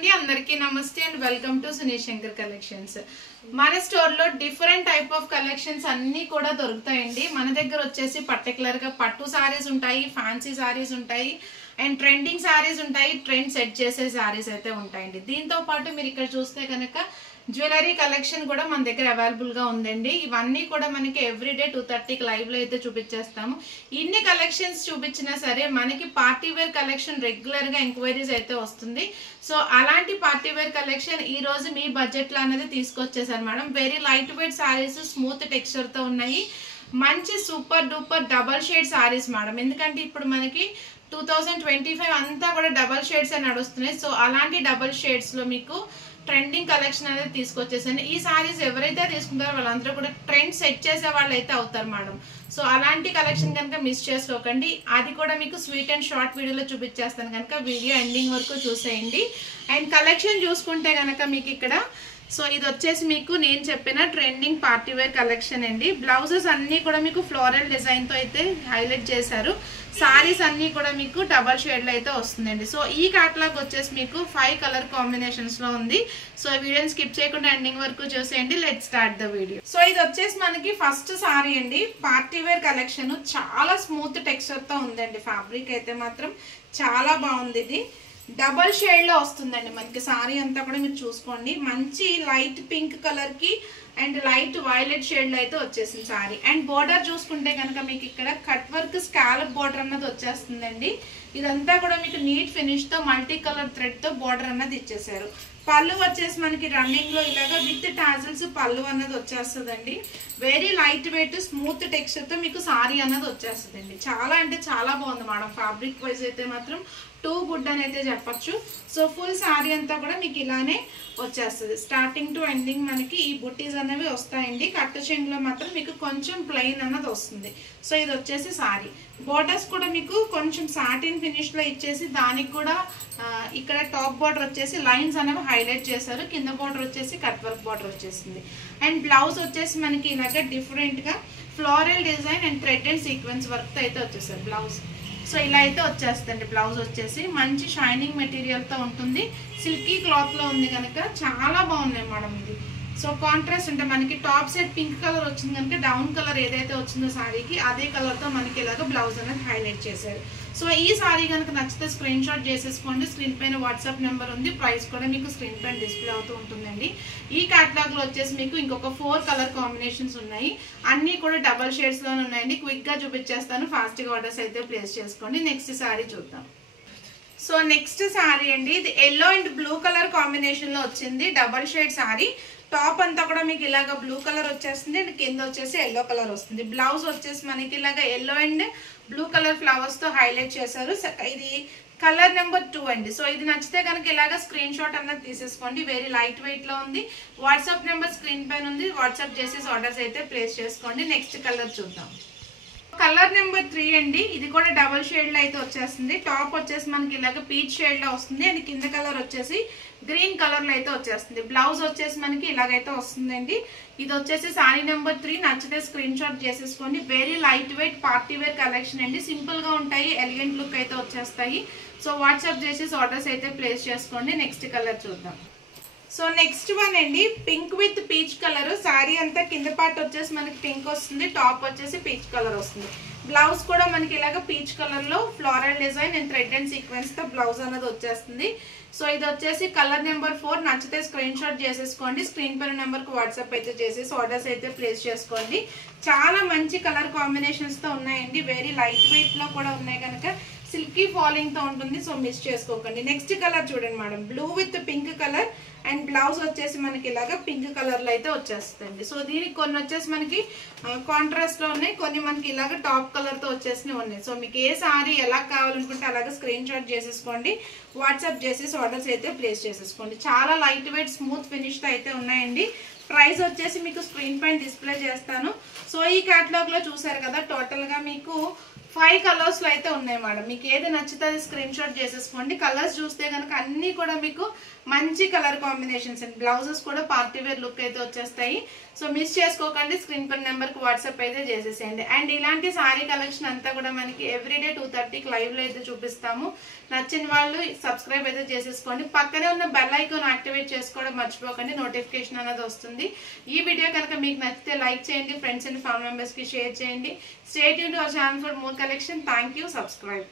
అండి అందరికీ నమస్తే and welcome to Sunil Shankar collections. మన స్టోర్ లో డిఫరెంట్ టైప్ ఆఫ్ కలెక్షన్స్ అన్ని కూడా దొరుకుతాయండి. మన దగ్గర వచ్చేసి పర్టికులర్ గా పట్టు సారీస్ ఉంటాయి, ఫ్యాన్సీ సారీస్ ఉంటాయి అండ్ ట్రెండింగ్ సారీస్ ఉంటాయి, ట్రెండ్ సెట్ చేసే సారీస్ అయితే ఉంటాయండి. దీంతో పాటు మీరు ఇక్కడ చూస్తే కనుక జ్యువెలరీ కలెక్షన్ కూడా మన దగ్గర అవైలబుల్ గా ఉందండి. ఇవన్నీ కూడా మనకి ఎవ్రీడే 2:30కి లైవ్ లో అయితే చూపించేస్తాము. ఇన్ని కలెక్షన్స్ చూపించినా సరే మనకి పార్టీ వేర్ కలెక్షన్ రెగ్యులర్ గా ఎంక్వైరీస్ అయితే వస్తుంది. సో అలాంటి పార్టీ వేర్ కలెక్షన్ ఈ రోజు మీ బడ్జెట్ లో అనేది తీసుకొచ్చేసారు madam. Very light weight saris, smooth texture తో ఉన్నాయి. మంచి super duper double shade saris madam. ఎందుకంటే ఇప్పుడు మనకి 2025 అంతా కూడా డబల్ షేడ్స్ అని నడుస్తున్నాయి. సో అలాంటి డబల్ షేడ్స్ లో మీకు ట్రెండింగ్ కలెక్షన్ అనేది తీసుకొచ్చేసాను. ఈ సారీస్ ఎవరైతే తీసుకుంటారో వాళ్ళందరూ కూడా ట్రెండ్ సెట్ చేసే వాళ్ళు అయితే అవుతారు మేడం. సో అలాంటి కలెక్షన్ కనుక మిస్ చేసుకోకండి. అది కూడా మీకు స్వీట్ అండ్ షార్ట్ వీడియోలో చూపించేస్తాను కనుక వీడియో ఎండింగ్ వరకు చూసేయండి. అండ్ కలెక్షన్ చూసుకుంటే కనుక మీకు ఇక్కడ సో ఇది వచ్చేసి మీకు నేను చెప్పిన ట్రెండింగ్ పార్టీ వేర్ కలెక్షన్ అండి. బ్లౌజెస్ అన్ని కూడా మీకు ఫ్లోరల్ డిజైన్ తో అయితే హైలైట్ చేశారు. సారీస్ అన్ని కూడా మీకు డబల్ షేడ్ లో అయితే వస్తుందండి. సో ఈ కేటలాగ్ వచ్చేసి మీకు 5 కలర్ కాంబినేషన్స్ లో ఉంది. సో వీడియోని స్కిప్ చేయకుండా ఎండింగ్ వరకు చూసేయండి. Let's start the video. So ఇది వచ్చేసి మనకి ఫస్ట్ సారీ అండి. పార్టీ వేర్ కలెక్షన్ చాలా స్మూత్ టెక్స్చర్ తో ఉందండి. ఫ్యాబ్రిక్ అయితే మాత్రం చాలా బాగుంది. ఇది డబల్ షేడ్ లో వస్తుందండి మనకి. సారీ అంతా కూడా మీరు చూసుకోండి. మంచి లైట్ పింక్ కలర్ కి అండ్ లైట్ వైలెట్ షేడ్ లో అయితే వచ్చేసింది సారీ. అండ్ బోర్డర్ చూసుకుంటే కనుక మీకు ఇక్కడ కట్ వర్క్ స్కాలప్ బోర్డర్ అన్నది వచ్చేస్తుందండి. ఇదంతా కూడా మీకు నీట్ ఫినిష్ తో మల్టీ కలర్ థ్రెడ్ తో బోర్డర్ అన్నది ఇచ్చేసారు. పళ్ళు వచ్చేసి మనకి రన్నింగ్ లో ఇలాగా విత్ టాజిల్స్ పళ్ళు అన్నది వచ్చేస్తుందండి. Very light wait smooth texture తో మీకు సారీ అన్నది వచ్చేస్తుందండి. చాలా అంటే చాలా బాగుంది మేడం. ఫ్యాబ్రిక్ వైజ్ అయితే మాత్రం టూ గుడ్ అని అయితే చెప్పచ్చు. సో ఫుల్ సారీ అంతా కూడా మీకు ఇలానే వచ్చేస్తుంది. స్టార్టింగ్ టు ఎండింగ్ మనకి ఈ బుట్టీస్ అనేవి వస్తాయండి. కట్టు చెంగులో మాత్రం మీకు కొంచెం ప్లెయిన్ అన్నది వస్తుంది. సో ఇది వచ్చేసి సారీ. బోర్డర్స్ కూడా మీకు కొంచెం సాటిన్ ఫినిష్ లో ఇచ్చేసి దానికి కూడా ఇక్కడ టాప్ బోర్డర్ వచ్చేసి లైన్స్ అనేవి హైలైట్ చేశారు. కింద బోర్డర్ వచ్చేసి కట్ వర్క్ బోర్డర్ వచ్చేసింది. అండ్ బ్లౌజ్ వచ్చేసి మనకి ఇలాగ డిఫరెంట్ గా floral design and thread and sequence work తో అయితే వచ్చేసారు బ్లౌజ్. సో ఇలా అయితే వచ్చేస్తుంది. బ్లౌజ్ వచ్చేసి మంచి షైనింగ్ మెటీరియల్ తో ఉంటుంది. సిల్కీ క్లాత్ లో ఉంది కనుక చాలా బాగున్నాయి మేడం. ఇది సో కాంట్రాస్ట్ అంటే మనకి టాప్ సైడ్ పింక్ కలర్ వచ్చింది కనుక డౌన్ కలర్ ఏదైతే వచ్చిందో సారీకి అదే కలర్ తో మనకి ఇలాగ బ్లౌజ్ అనేది హైలైట్ చేశారు. సో ఈ సారీ కనుక నచ్చితే స్క్రీన్ షాట్ చేసేసుకోండి. స్క్రీన్ పైన వాట్సాప్ నెంబర్ ఉంది. ప్రైస్ కూడా మీకు స్క్రీన్ పైన డిస్ప్లే అవుతూ ఉంటుందండి. ఈ కేటలాగ్ లో వచ్చేసి మీకు ఇంకొక 4 కలర్ కాంబినేషన్స్ ఉన్నాయి. అన్ని కూడా డబల్ షేడ్స్ లోనే ఉన్నాయండి. క్విక్ గా చూపించేస్తాను. ఫాస్ట్ గా ఆర్డర్స్ అయితే ప్లేస్ చేసుకోండి. నెక్స్ట్ సారీ చూద్దాం. సో నెక్స్ట్ సారీ అండి. ఇది yellow and blue colour combination లో వచ్చింది. Double shade sorry. టాప్ అంతా కూడా మీకు ఇలాగ బ్లూ కలర్ వచ్చేస్తుంది అండ్ కింద వచ్చేసి ఎల్లో కలర్ వస్తుంది. బ్లౌజ్ వచ్చేసి మనకి ఇలాగ yellow and blue colour flowers తో హైలైట్ చేశారు. ఇది కలర్ నెంబర్ 2 అండి. సో ఇది నచ్చితే కనుక ఇలాగ స్క్రీన్ షాట్ అన్నది తీసేసుకోండి. వెరీ లైట్ వెయిట్ లో ఉంది. వాట్సాప్ నెంబర్ స్క్రీన్ పైన ఉంది. వాట్సాప్ చేసేసి ఆర్డర్స్ అయితే ప్లేస్ చేసుకోండి. నెక్స్ట్ కలర్ చూద్దాం. కలర్ నెంబర్ 3 అండి. ఇది కూడా డబల్ షేడ్ లో అయితే వచ్చేస్తుంది. టాప్ వచ్చేసి మనకి ఇలాగ పీచ్ షేడ్ లో వస్తుంది అండ్ కింద కలర్ వచ్చేసి గ్రీన్ కలర్ లో అయితే వచ్చేస్తుంది. బ్లౌజ్ వచ్చేసి మనకి ఇలాగైతే వస్తుందండి. ఇది వచ్చేసి సారీ నెంబర్ 3. నచ్చితే స్క్రీన్ షాట్ చేసేసుకోండి. Very light weight party wear collection అండి. సింపుల్ గా ఉంటాయి. ఎలిగెంట్ లుక్ అయితే వచ్చేస్తాయి. సో వాట్సాప్ చేసేసి ఆర్డర్స్ అయితే ప్లేస్ చేసుకోండి. నెక్స్ట్ కలర్ చూద్దాం. సో నెక్స్ట్ వన్ అండి. Pink with peach colour. Sari అంతా కింద పార్ట్ వచ్చేసి మనకి పింక్ వస్తుంది. టాప్ వచ్చేసి పీచ్ కలర్ వస్తుంది. బ్లౌజ్ కూడా మనకి ఇలాగ పీచ్ కలర్ లో floral design and thread and sequence తో బ్లౌజ్ అనేది వచ్చేస్తుంది. సో ఇది వచ్చేసి కలర్ నెంబర్ 4. నచ్చితే స్క్రీన్ షాట్ చేసేసుకోండి. స్క్రీన్ పైన నెంబర్ కు వాట్సాప్ అయితే చేసేసి ఆర్డర్స్ అయితే ప్లేస్ చేసుకోండి. చాలా మంచి కలర్ కాంబినేషన్స్ తో ఉన్నాయండి. వెరీ లైట్ వెయిట్ లో కూడా ఉన్నాయి కనుక సిల్కీ ఫాలింగ్ తో ఉంటుంది. సో మిస్ చేసుకోకండి. నెక్స్ట్ కలర్ చూడండి madam. Blue with pink colour and blouse వచ్చేసి మనకి ఇలాగా పింక్ కలర్ లో అయితే వచ్చేస్తుంది. సో దీనికి కొన్ని వచ్చేసి మనకి కాంట్రాస్ట్ లో ఉన్నాయి, కొన్ని మనకి ఇలాగ టాప్ కలర్ తో వచ్చేసి ఉన్నాయి. సో మీకు ఏ సారీ ఎలా కావాలనుకుంటే అలాగే స్క్రీన్ షాట్ చేసేసుకోండి. వాట్సాప్ చేసేసి ఆర్డర్స్ అయితే ప్లేస్ చేసేసుకోండి. చాలా లైట్ వెయిట్ స్మూత్ ఫినిష్ తో అయితే ఉన్నాయండి. ప్రైస్ వచ్చేసి మీకు స్క్రీన్ పైన డిస్ప్లే చేస్తాను. సో ఈ కేటలాగ్ లో చూసారు కదా, టోటల్ గా మీకు 5 కలర్స్ లో అయితే ఉన్నాయి మేడం. మీకు ఏది నచ్చితే అది స్క్రీన్ షాట్ చేసేసుకోండి. కలర్స్ చూస్తే కనుక అన్ని కూడా మీకు మంచి కలర్ కాంబినేషన్స్ అండ్ బ్లౌజెస్ కూడా పార్టీ వేర్ లుక్ అయితే వచ్చేస్తాయి. సో మిస్ చేసుకోకండి, స్క్రీన్ పై నెంబర్ కి వాట్సాప్ అయితే చేసేసేయండి. అండ్ ఇలాంటి సారీ కలెక్షన్ అంతా కూడా మనకి ఎవ్రీడే 2:30కి లైవ్ లో అయితే చూపిస్తాము. నచ్చిన వాళ్ళు సబ్స్క్రైబ్ అయితే చేసేసుకోండి. పక్కనే ఉన్న బెల్ ఐకాన్ యాక్టివేట్ చేసుకోవడం మర్చిపోకండి, నోటిఫికేషన్ అనేది వస్తుంది. ఈ వీడియో కనుక మీకు నచ్చితే లైక్ చేయండి, ఫ్రెండ్స్ అండ్ ఫ్యామిలీ మెంబర్స్ కి షేర్ చేయండి. Stay tuned to our channel for more collection. Thank you. Subscribe.